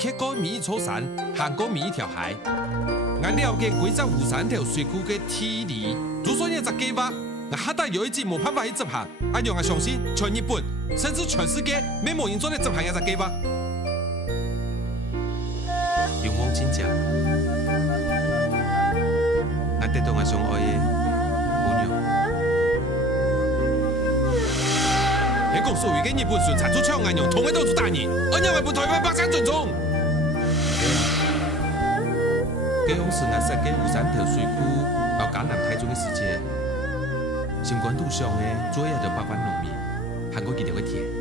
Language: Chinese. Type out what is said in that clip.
客过每一座山，行过每一条海。我了解规则湖山条水库的体理，如说你只计划，我下达有一集冇办法去执行，我让我相信全日本甚至全世界没冇人做嚟执行一只计划。勇往直前，我得到我想爱的姑娘。你讲所谓嘅日本船产出枪眼用同一都做大人，而让日本台湾百姓尊重。这种是我设计湖山条水库到江南台中的世界，新冠路上的主要就百万农民，韩国几条嘅田。